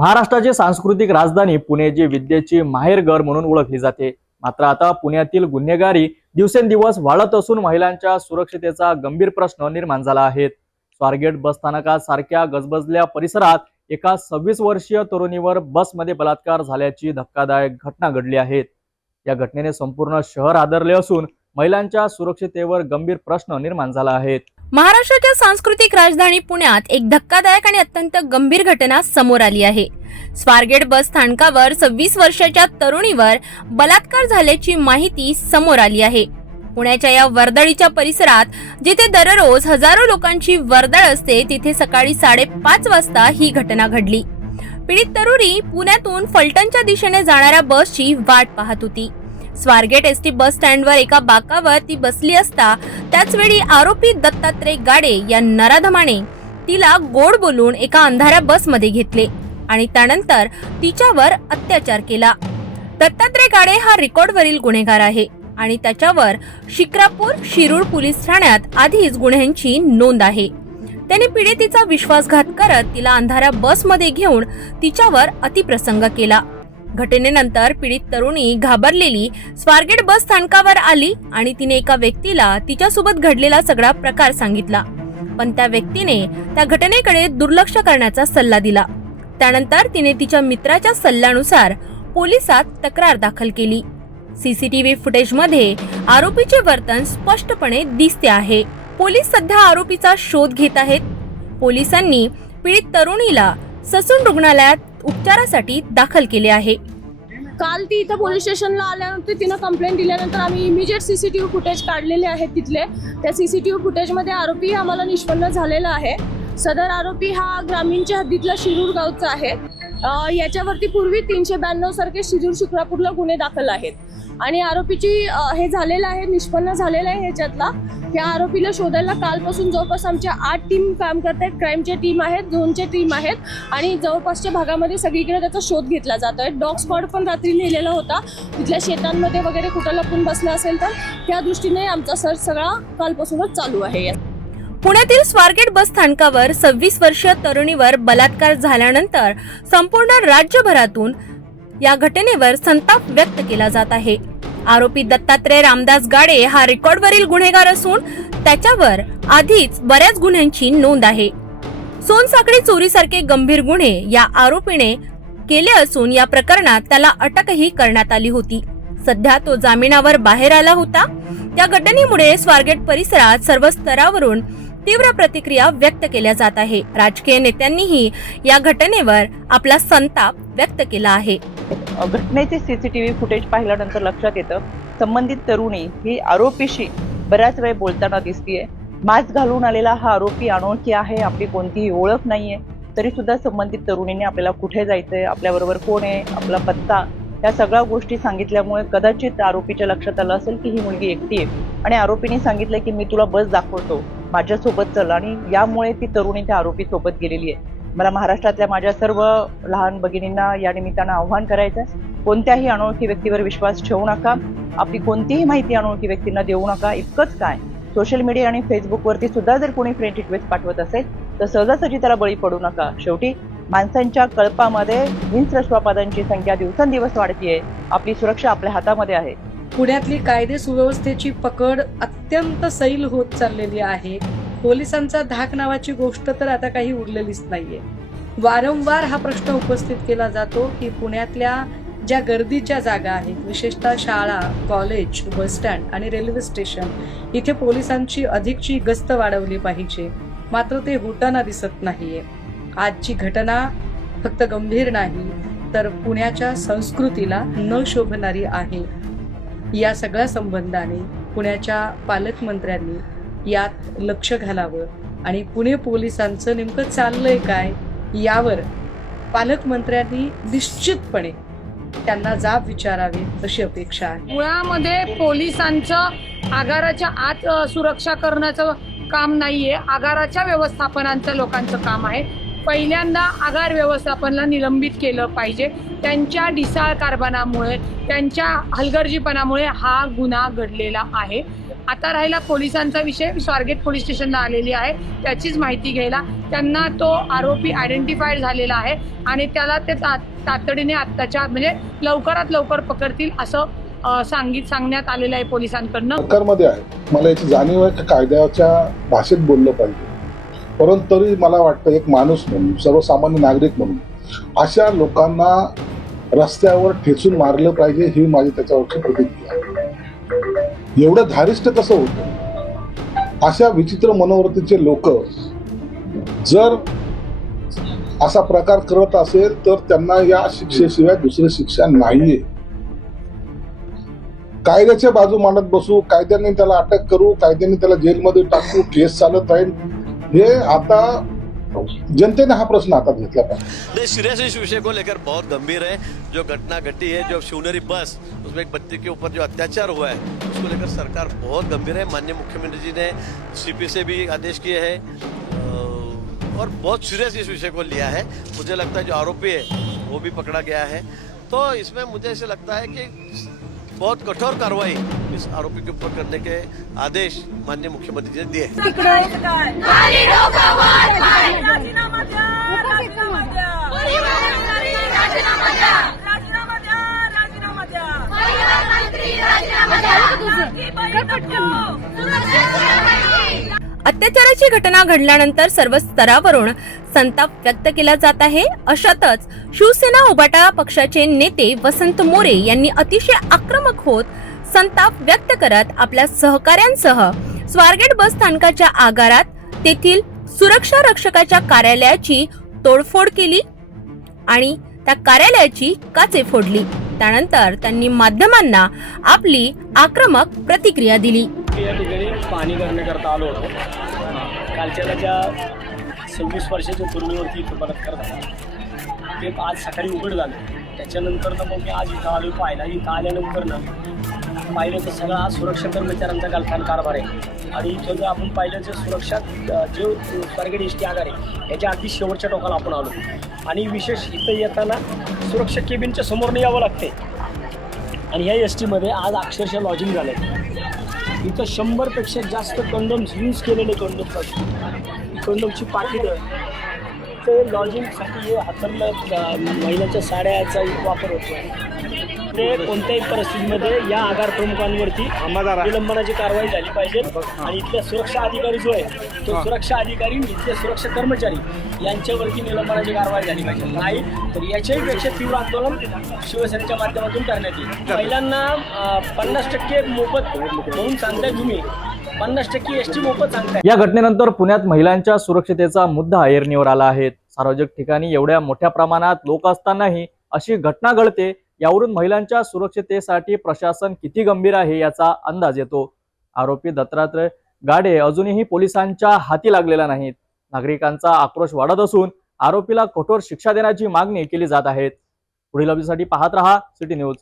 महाराष्ट्राची सांस्कृतिक राजधानी पुणे जी विद्येची माहेरघर म्हणून ओळखली जाते, मात्र आता पुण्यातील गुन्हेगारी दिवसेंदिवस वाढत असून महिलांच्या सुरक्षितेचा गंभीर प्रश्न निर्माण झाला आहे। स्वारगेट बस स्थानकासारख्या गजबजलेल्या परिसरात एका 26 वर्षीय तरुणीवर बसमध्ये बलात्कार झाल्याची धक्कादायक घटना घडली आहे। या घटनेने संपूर्ण शहर हादरले असून महिलांच्या सुरक्षितेवर गंभीर प्रश्न निर्माण झाला आहे। महाराष्ट्राच्या सांस्कृतिक राजधानी पुण्यात एक धक्कादायक आणि अत्यंत गंभीर घटना समोर आली आहे। स्वारगेट बस स्थानकावर 26 वर्षाच्या तरुणीवर बलात्कार झाल्याची माहिती समोर आली आहे। पुण्याच्या या वर्दळीच्या परिसरात जिथे दररोज हजारो लोकांची वर्दळ असते, तिथे सकाळी 5:30 वाजता ही घटना घडली। पीडित तरुणी पुण्यातून फलटणच्या दिशेने जाणाऱ्या बसची वाट पाहत होती। स्वारगेट एसटी बस स्टँडवर एका बाकावर ती बसली असता त्याच वेळी आरोपी दत्तात्रय गाडे या नराधमाने तिला गोड बोलून एका अंधाऱ्या बसमध्ये घेतले आणि त्यानंतर तिच्यावर अत्याचार केला। दत्तात्रय गाडे हा रेकॉर्डवरील गुन्हेगार आहे आणि त्याच्यावर शिक्रापूर शिरूर पोलीस ठाण्यात आधीच गुन्ह्यांची नोंद आहे। त्याने पीडितेचा विश्वासघात करत तिला अंधाऱ्या बसमध्ये घेऊन तिच्यावर अतिप्रसंग केला। घटनेनंतर पीडित तरुणी घाबरलेली स्वारगेट बस स्थानकावर आली आणि तिने एका व्यक्तीला तिच्यासोबत घडलेला सगळा प्रकार सांगितला, पण त्या व्यक्तीने त्या घटनेकडे दुर्लक्ष करण्याचा सल्ला दिला। त्यानंतर तिने तिच्या मित्राच्या सल्ल्यानुसार पोलिसात तक्रार दाखल केली। सीसीटीव्ही फुटेजमध्ये आरोपीचे वर्तन स्पष्टपणे दिसते आहे। पोलीस सध्या आरोपीचा शोध घेत आहेत। पोलिसांनी पीडित तरुणीला ससून रुग्णालयात उपचारासाठी दाखल केले आहे। काल ती इथं पोलीस स्टेशनला आल्यानंतर तिनं कंप्लेंट दिल्यानंतर आम्ही इमिजिएट सीसीटीव्ही फुटेज काढलेले आहेत तिथले। त्या सीसीटीव्ही फुटेजमध्ये आरोपी आम्हाला निष्पन्न झालेला आहे। सदर आरोपी हा ग्रामीणच्या हद्दीतला शिरूर गावचा आहे। याच्यावरती पूर्वी 392 सारखे शिरूर शिक्रापूरला गुन्हे दाखल आहेत आणि आरोपीची हे झालेलं आहे, निष्पन्न झालेलं आहे। ह्याच्यातला या आरोपीला शोधायला कालपासून जवळपास आमच्या 8 टीम काम करत आहेत। क्राईमच्या टीम आहेत, झोनच्या टीम आहेत आणि जवळपासच्या भागामध्ये सगळीकडे त्याचा शोध घेतला जातोय। डॉग स्क्वॉड पण रात्री नेलेला होता, तिथल्या शेतांमध्ये वगैरे कुठं लपून बसला असेल तर त्या दृष्टीने आमचा सर्च सगळा कालपासूनच चालू आहे। पुण्यातील स्वारगेट बस स्थानकावर 26 वर्षीय तरुणीवर बलात्कार झाल्यानंतर संपूर्ण राज्यभरातून या घटनेवर संताप व्यक्त केला जात आहे। आरोपी दत्तात्रय रामदास गाडे हा रेकॉर्डवरील गुन्हेगार असून त्याच्यावर आधीच बऱ्याच गुन्ह्यांची नोंद आहे। सोनसाखळी चोरीसारखे गंभीर गुन्हे या आरोपीने केले असून या प्रकरणात त्याला अटकही करण्यात आली होती। सध्या तो जामिनावर बाहेर आला होता। या घटनेमुळे स्वारगेट परिसरात सर्व स्तरावरून तीव्र प्रतिक्रिया व्यक्त केल्या जात आहे। राजकीय नेत्यांनीही या घटनेवर आपला संताप व्यक्त केला आहे। घटनेचे सीसीटीव्ही फुटेज पाहिल्यानंतर लक्षात येतं संबंधित तरुणी ही आरोपीशी बऱ्याच वेळ बोलताना दिसतीये। मास्क घालून आलेला हा आरोपी अनोळखी आहे, आपली कोणतीही ओळख नाहीये, तरी सुद्धा संबंधित तरुणीने आपल्याला कुठे जायचंय, आपल्याबरोबर कोण आहे, आपला पत्ता, या सगळ्या गोष्टी सांगितल्यामुळे कदाचित आरोपीच्या लक्षात आलं असेल की ही मुलगी एकटी आहे आणि आरोपीने सांगितलं की मी तुला बस दाखवतो, माझ्यासोबत चल, आणि यामुळे ती तरुणी त्या आरोपी सोबत गेलेली आहे। मला महाराष्ट्रातल्या माझ्या सर्व लहान भगिनींना या निमित्तानं आव्हान करायचं आहे, कोणत्याही अनोळखी व्यक्तीवर विश्वास ठेवू नका, आपली कोणतीही माहिती अनोळखी व्यक्तींना देऊ नका। इतकंच काय, सोशल मीडिया आणि फेसबुकवरती सुद्धा जर कोणी फ्रेंड रिक्वेस्ट पाठवत असेल तर सहजासहजी त्याला बळी पडू नका। शेवटी माणसांच्या कळपामध्ये हिंस्र श्वापादांची संख्या दिवसेंदिवस वाढतीये, आपली सुरक्षा आपल्या हातामध्ये आहे। पुण्यातली कायदे सुव्यवस्थेची पकड अत्यंत सैल होत चाललेली आहे। पोलिसांचा धाक नावाची गोष्ट तर आता काही उरलेलीच नाहीये। वारंवार हा प्रश्न उपस्थित केला जातो की पुण्यातल्या ज्या गर्दीच्या जागा आहेत, विशेषतः शाळा, कॉलेज, बस स्टँड आणि रेल्वे स्टेशन, इथे पोलिसांची अधिकची गस्त वाढवली पाहिजे, मात्र ते होताना दिसत नाहीये। आजची घटना फक्त गंभीर नाही तर पुण्याच्या संस्कृतीला न शोभणारी आहे। या सगळ्या संबंधाने पुण्याच्या पालकमंत्र्यांनी यात लक्ष घालावं आणि पुणे पोलिसांचं नेमकं चाललंय काय यावर पालकमंत्र्यांनी निश्चितपणे त्यांना जाब विचारावे अशी अपेक्षा आहे। मुळामध्ये पोलिसांचं आगाराच्या आत सुरक्षा करण्याचं काम नाहीये, आगाराच्या व्यवस्थापनाचं लोकांचं काम आहे। पहिल्यांदा आगार व्यवस्थापनाला निलंबित केलं पाहिजे। त्यांच्या ढिसाळ कारभारामुळे, त्यांच्या हलगर्जीपणामुळे हा गुन्हा घडलेला आहे आता राहिला पोलिसांचा विषय, स्वारगेट पोलीस स्टेशनला आलेली आहे त्याचीच माहिती घ्यायला. त्यांना तो आरोपी आयडेंटिफाईड झालेला आहे आणि त्याला ते तातडीने आत्ताच्या म्हणजे लवकरात लवकर पकडतील असं सांगण्यात आलेलं आहे पोलिसांकडनं. सरकारमध्ये आहे, मला याची जाणीव आहे की कायद्याच्या भाषेत बोललं पाहिजे, परंतु तरी मला वाटतं एक माणूस म्हणून, सर्वसामान्य नागरिक म्हणून अशा लोकांना रस्त्यावर ठेचून मारलं पाहिजे ही माझी त्याच्यावरची प्रतिक्रिया आहे. एवढं धारिष्ट कसं होतं? अशा विचित्र मनोवृत्तीचे लोक जर असा प्रकार करत असेल तर त्यांना या शिक्षेशिवाय दुसरी शिक्षा नाहीये. कायद्याच्या बाजू मांडत बसू, कायद्याने त्याला अटक करू, कायद्याने त्याला जेलमध्ये टाकू, केस चालत राहील, हे आता जनतेने हा प्रश्न हातात घेतला पाहिजे. सीरियस इस विषय को लेकर बहुत गंभीर है. जो घटना घटी है, जो शिवनेरी बस उसमें एक बच्चे के ऊपर जो अत्याचार हुआ है उसको लेकर सरकार बहुत गंभीर है. माननीय मुख्यमंत्री जी ने सीपी से भी आदेश किए हैं और बहुत सीरियस इस विषय को लिया है. मुझे लगता है जो आरोपी है वो भी पकड़ा गया है. तो इसमें मुझे ऐसे लगता है कि बहुत कठोर कार्रवाई इस आरोपी के ऊपर करने के आदेश माननीय मुख्यमंत्री जी ने दिए हैं. अत्याचाराची घटना घडल्यानंतर सर्व स्तरावरून संताप व्यक्त केला जात आहे. अशातच शिवसेना उभाटा पक्षाचे नेते वसंत मोरे यांनी अतिशय आक्रमक होत संताप व्यक्त करत आपल्या सहकाऱ्यांसह स्वारगेट बस स्थानकाच्या आगारात तेथील सुरक्षा रक्षकाच्या कार्यालयाची तोडफोड केली आणि त्या कार्यालयाची काचे फोडली. त्यानंतर त्यांनी माध्यमांना आपली आक्रमक प्रतिक्रिया दिली. या ठिकाणी पाहणी करण्याकरता आलो होतो. कालच्या ज्या 26 वर्षाच्या तरुणीवरती इथं बलात्कार झाला ते आज सकाळी उघड झालं. त्याच्यानंतर मग मी आज इथं आलो पाहिला. इथं आल्यानंतर पाहिलं तर सगळा सुरक्षा कर्मचाऱ्यांचा गलथान कारभार आहे आणि इथं जर आपण पाहिलं तर सुरक्षा जे स्वारगेट एस टी आगार आहे याच्या अगदी शेवटच्या टोकाला आपण आलो आणि विशेष इथं येताना सुरक्षा केबिनच्या समोर यावं लागते आणि ह्या एस टीमध्ये आज अक्षरशः लॉजिंग झालं आहे. इथं 100पेक्षा जास्त कंडोम्स यूज केलेले कंडोमची पाकिटं ते लॉजिंगसाठी हातातल्या महिलांच्या साड्याचा वापर होतो. ते कोणत्याही परिस्थितीमध्ये या आगार प्रमुखांवरती निलंबनाची कारवाई झाली पाहिजे आणि इथल्या सुरक्षा अधिकारी जो आहे तो सुरक्षा अधिकारी इथले सुरक्षा कर्मचारी यांच्यावरती निलंबनाची कारवाई झाली पाहिजे. नाही तर याच्याही पेक्षा तीव्र आंदोलन शिवसेनेच्या माध्यमातून करण्यात येईल. महिलांना 50% मोफत म्हणून सांगताय तुम्ही, 50% एसटी मोफत सांगताय. या घटनेनंतर पुण्यात महिलांच्या सुरक्षतेचा मुद्दा ऐरणीवर आला आहे. सार्वजनिक ठिकाणी एवढ्या मोठ्या प्रमाणात लोक असतानाही अशी घटना घडते, यावरून महिलांच्या सुरक्षतेसाठी प्रशासन किती गंभीर आहे याचा अंदाज येतो. आरोपी दत्तात्रय गाडे अजूनही पोलिसांच्या हाती लागलेला नाहीत. नागरिकांचा आक्रोश वाढत असून आरोपीला कठोर शिक्षा देण्याची मागणी केली जात आहे. पुढील अपडेटसाठी पाहत रहा सिटी न्यूज.